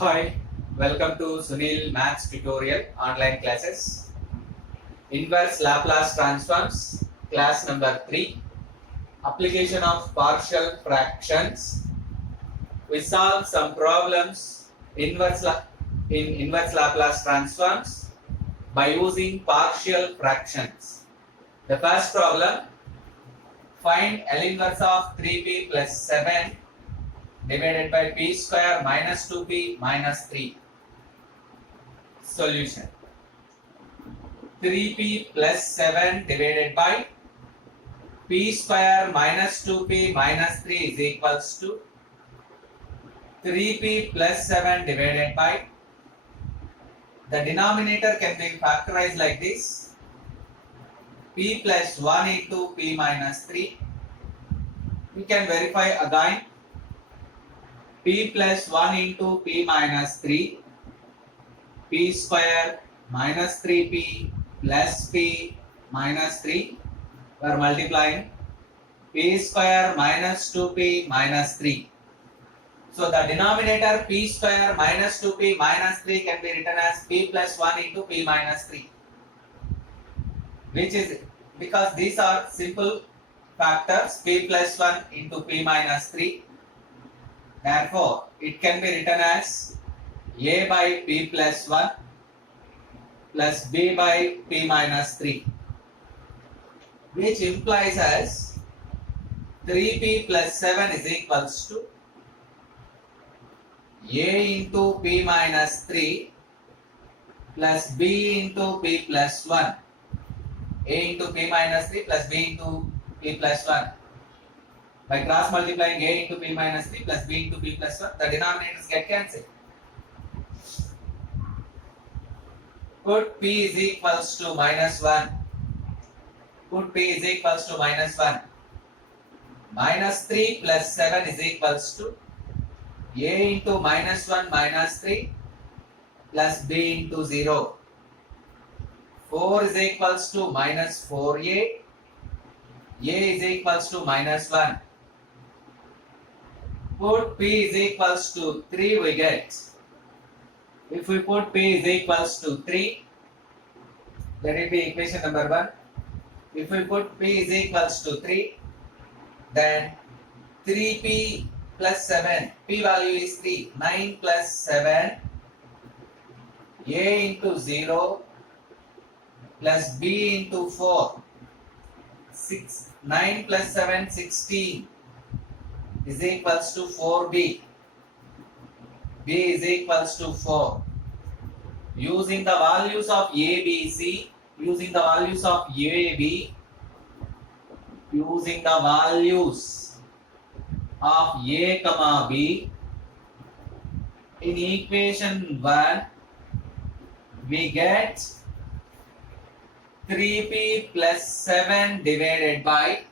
Hi, welcome to Sunil Maths tutorial online classes. Inverse Laplace transforms, class number 3. Application of partial fractions. We solve some problems in inverse Laplace transforms by using partial fractions. The first problem, find L inverse of 3p plus 7 divided by p square minus 2p minus 3. Solution. 3p plus 7 divided by p square minus 2p minus 3 is equals to 3p plus 7 divided by, the denominator can be factorized like this, p plus 1 into p minus 3. We can verify again, p plus 1 into p minus 3, p square minus 3p plus p minus 3. We are multiplying p square minus 2p minus 3. So the denominator p square minus 2p minus 3 can be written as p plus 1 into p minus 3, which is because these are simple factors, p plus 1 into p minus 3. Therefore, it can be written as a by p plus 1 plus b by p minus 3, which implies as 3p plus 7 is equals to a into p minus 3 plus b into p plus 1. A into p minus 3 plus b into p plus 1. By cross multiplying a into p minus 3 plus b into p plus 1, the denominators get cancelled. Put p is equals to minus 1. Put p is equals to minus 1. Minus 3 plus 7 is equals to a into minus 1 minus 3 plus b into 0. 4 is equals to minus 4a. A is equals to minus 1. Put p is equals to 3, we get. If we put p is equals to 3, let it be equation number 1. If we put p is equals to 3, then 3p plus 7, p value is 3, 9 plus 7, a into 0 plus b into 4, 6, 9 plus 7, 16 is equals to 4b, b is equals to 4. Using the values of a, b, c, using the values of a, b, using the values of a comma b, in equation 1 we get 3p plus 7 divided by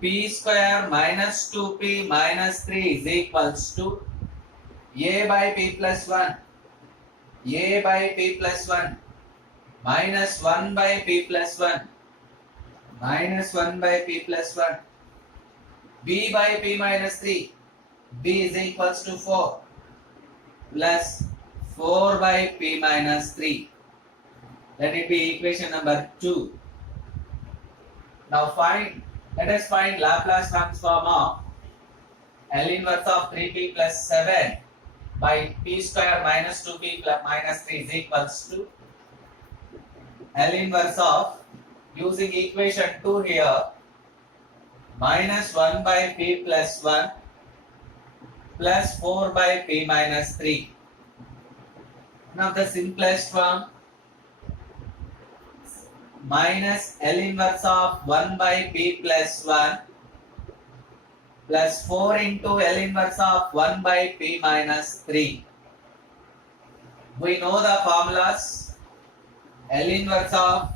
p square minus 2p minus 3 is equals to a by p plus 1, a by p plus 1 minus 1 by p plus 1 minus 1 by p plus 1, b by p minus 3, b is equals to 4 plus 4 by p minus 3. Let it be equation number 2. Now let us find Laplace transform of L inverse of 3p plus 7 by p square minus 2p plus minus 3 is equals to L inverse of, using equation 2 here, minus 1 by p plus 1 plus 4 by p minus 3. Now the simplest form, minus L inverse of 1 by p plus 1 plus 4 into L inverse of 1 by p minus 3. We know the formulas. L inverse of,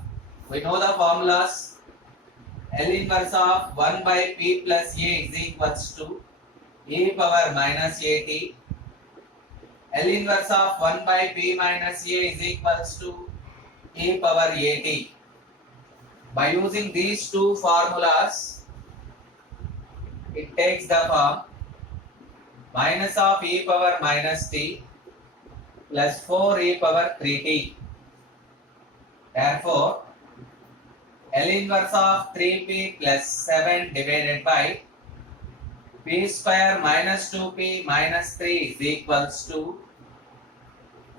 we know the formulas. L inverse of 1 by p plus a is equals to e power minus at. L inverse of 1 by p minus a is equals to e power at. By using these two formulas, it takes the form minus of e power minus t plus 4 e power 3t. Therefore, L inverse of 3p plus 7 divided by p square minus 2p minus 3 is equals to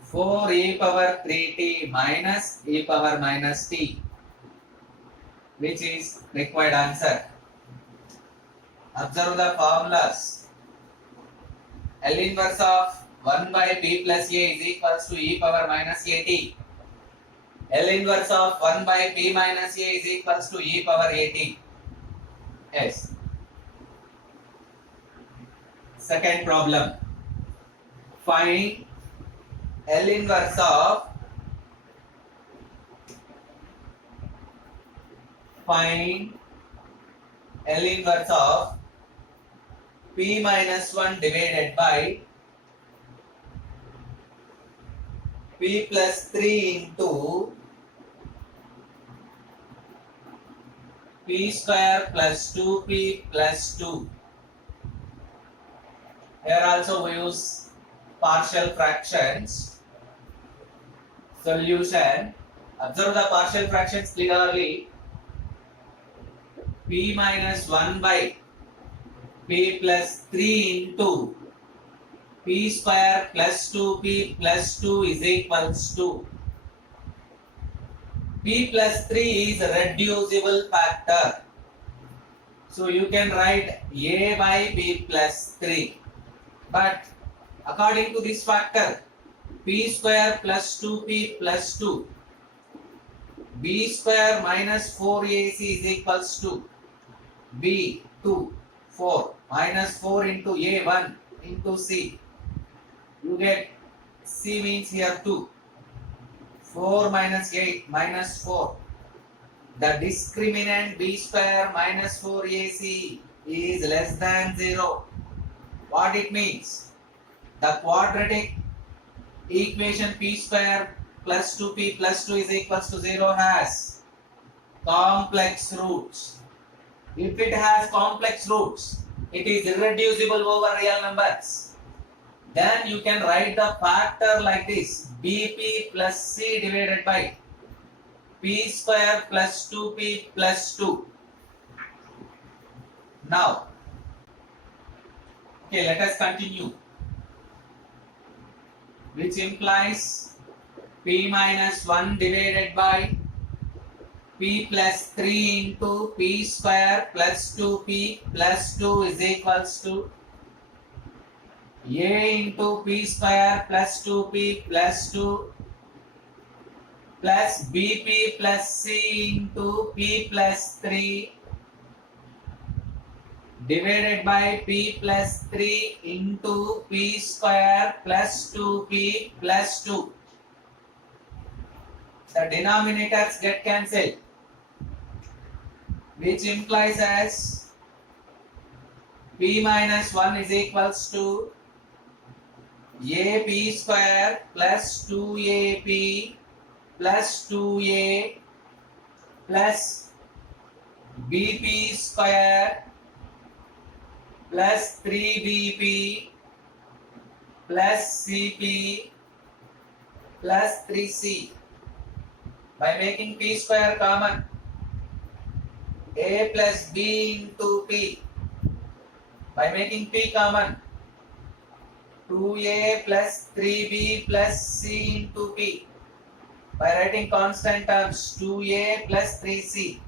4 e power 3t minus e power minus t, which is required answer. Observe the formulas. L inverse of 1 by p plus a is equals to e power minus at. L inverse of 1 by p minus a is equals to e power at. Yes. Second problem. Find L inverse of p minus 1 divided by p plus 3 into p square plus 2p plus 2. Here also we use partial fractions. Solution. Observe the partial fractions clearly. P minus 1 by p plus 3 into p square plus 2p plus 2 is equals to p plus 3 is a reducible factor. So you can write a by p plus 3. But according to this factor, p square plus 2p plus 2, b square minus 4ac is equals to b 2, 4 minus 4 into a 1 into c. You get c means here 2. 4 minus 8 minus 4. The discriminant b square minus 4ac is less than 0. What it means? The quadratic equation p square plus 2p plus 2 is equals to 0 has complex roots. If it has complex roots, it is irreducible over real numbers. Then you can write the factor like this: bp plus c divided by p square plus 2p plus 2. Now, okay, let us continue. Which implies p minus 1 divided by p plus 3 into p square plus 2p plus 2 is equals to a into p square plus 2p plus 2 plus bp plus c into p plus 3 divided by p plus 3 into p square plus 2p plus 2. The denominators get cancelled, which implies as p minus 1 is equals to ap square plus 2ap plus 2a plus bp square plus 3bp plus cp plus 3c. By making p square common, a plus b into p. By making p common, 2a plus 3b plus c into p. By writing constant terms, 2a plus 3c.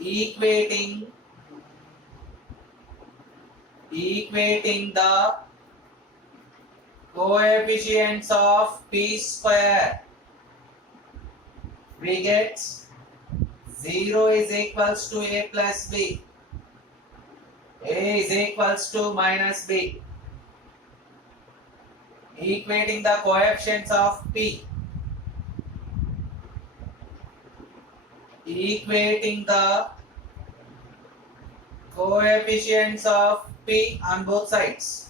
Equating the coefficients of p square, we get 0 is equals to a plus b, a is equals to minus b. Equating the coefficients of p, equating the coefficients of p on both sides.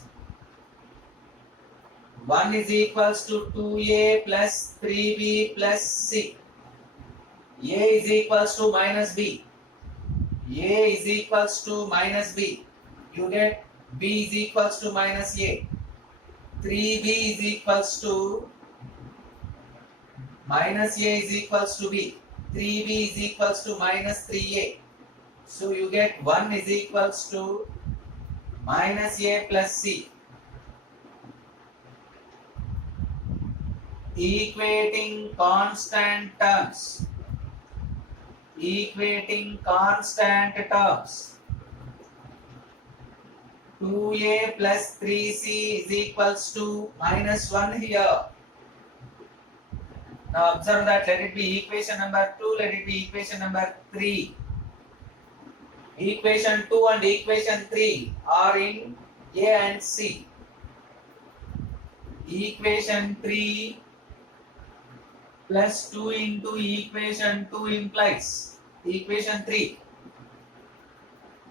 1 is equals to 2a plus 3b plus c. A is equals to minus b. A is equals to minus b. you get b is equals to minus a. 3b is equals to minus a is equals to b. 3b is equals to minus 3a. So you get 1 is equals to minus a plus c. Equating constant terms. Equating constant terms. 2a plus 3c is equals to minus 1 here. Now observe that, let it be equation number 2, let it be equation number 3. Equation 2 and equation 3 are in A and C. Equation 3 plus 2 into equation 2 implies equation 3.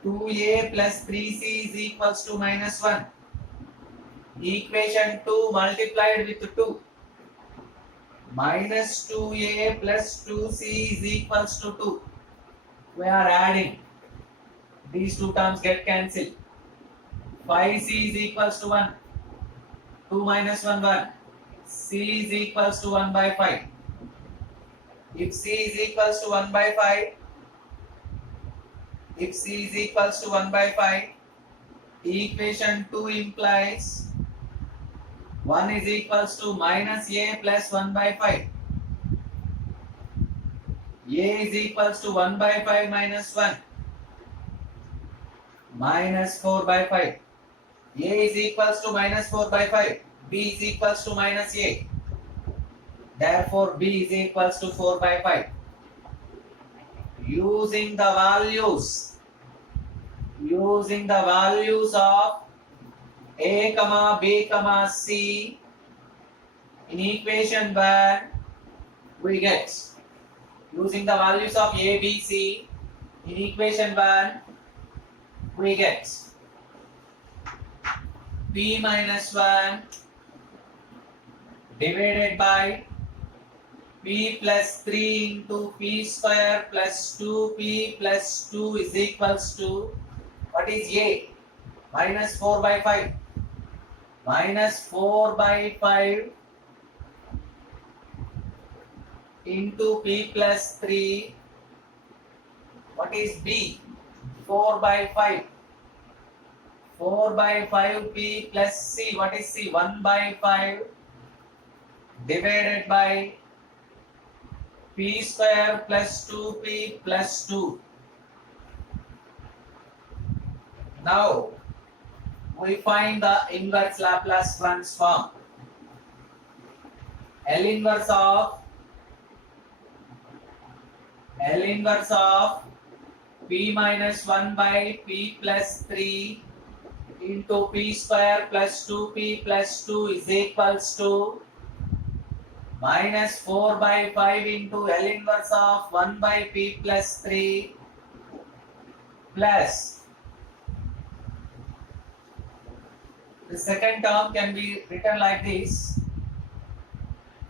2a plus 3c is equals to minus 1. Equation 2 multiplied with 2. Minus 2a plus 2c is equals to 2. We are adding. These two terms get cancelled. 5c is equals to 1. 2 minus 1, 1. C is equals to 1 by 5. If c is equals to 1 by 5, if c is equals to 1 by 5, equation 2 implies 1 is equals to minus a plus 1 by 5. A is equals to 1 by 5 minus 1. Minus 4 by 5. A is equals to minus 4 by 5. B is equals to minus a. Therefore, B is equals to 4 by 5. Using the values of A, B, C in equation 1, we get, using the values of A, B, C in equation 1, we get P minus 1 divided by P plus 3 into P square plus 2P plus 2 is equals to, what is A? Minus 4 by 5. Minus 4 by 5 into P plus 3. What is B? 4 by 5. 4 by 5 P plus C. What is C? 1 by 5 divided by P square plus 2P plus 2. Now we find the inverse Laplace transform. L inverse of P minus 1 by P plus 3 into P square plus 2P plus 2 is equals to minus 4 by 5 into L inverse of 1 by P plus 3 plus, the second term can be written like this,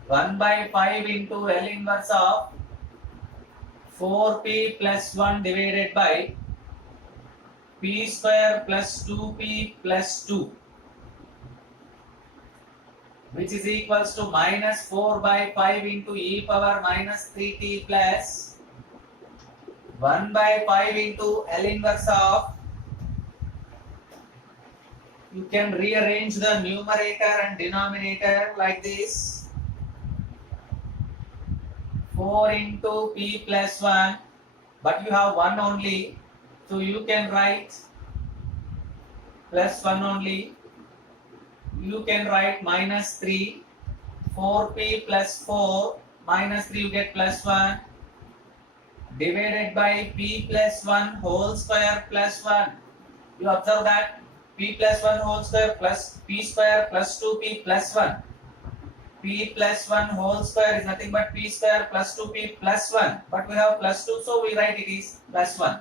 1 by 5 into L inverse of 4P plus 1 divided by P square plus 2P plus 2, which is equals to minus 4 by 5 into e power minus 3t plus 1 by 5 into L inverse of, you can rearrange the numerator and denominator like this, 4 into P plus 1, but you have 1 only, so you can write plus 1 only. You can write minus 3, 4P plus 4, minus 3 you get plus 1, divided by P plus 1 whole square plus 1. You observe that P plus 1 whole square plus P square plus 2P plus 1. P plus 1 whole square is nothing but P square plus 2P plus 1. But we have plus 2, so we write it is plus 1.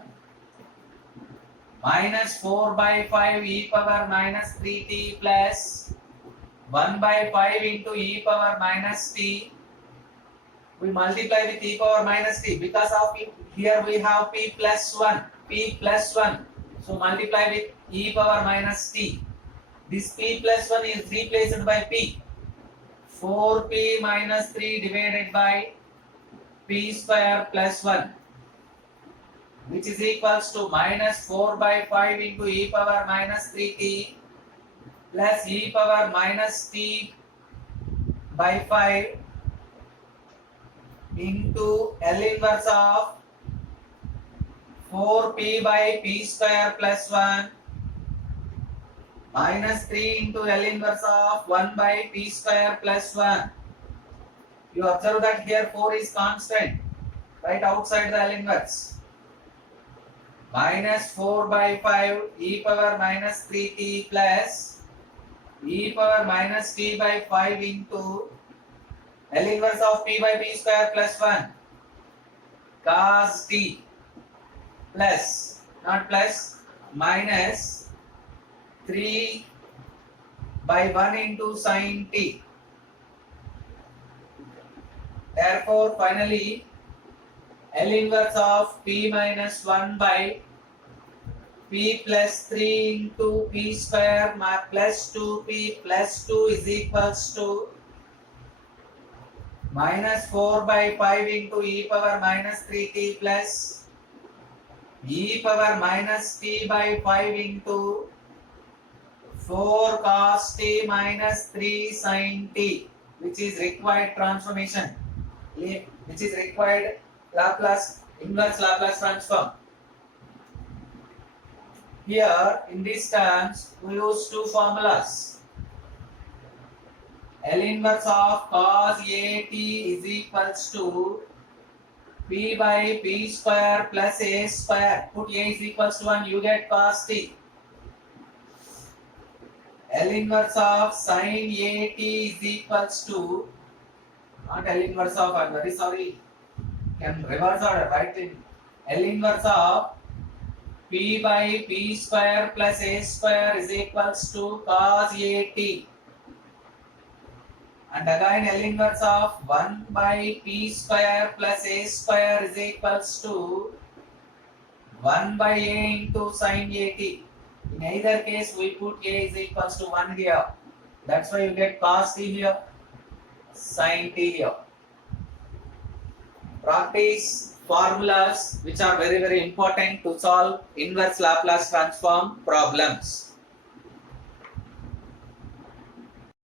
Minus 4 by 5 e power minus 3t plus 1 by 5 into e power minus t. We multiply with e power minus t because of here we have p plus 1. P plus 1. So multiply with e power minus t. This p plus 1 is replaced by p. 4p minus 3 divided by p square plus 1, which is equals to minus 4 by 5 into e power minus 3t plus e power minus t by 5 into L inverse of 4p by p square plus 1 minus 3 into L inverse of 1 by p square plus 1. You observe that here 4 is constant right outside the L inverse. Minus 4 by 5 e power minus 3t plus e power minus t by 5 into L inverse of p by p square plus 1 cos t plus, not plus, minus 3 by 1 into sin t. Therefore, finally, L inverse of p minus 1 by p plus 3 into p square plus 2p plus 2 is equals to minus 4 by 5 into e power minus 3t plus e power minus t by 5 into 4 cos t minus 3 sin t, which is required transformation, which is required inverse Laplace transform. Here in these terms we use two formulas. L inverse of cos at is equals to p by p square plus a square. Put a is equals to 1, you get cos t. L inverse of sin at is equals to, not L inverse of, I'm very sorry, can reverse order, right? In L inverse of p by p square plus a square is equals to cos at, and again L inverse of 1 by p square plus a square is equals to 1 by a into sin at. In either case we put a is equals to 1 here, that's why you get cos t here, sin t here. Practice formulas which are very important to solve inverse Laplace transform problems.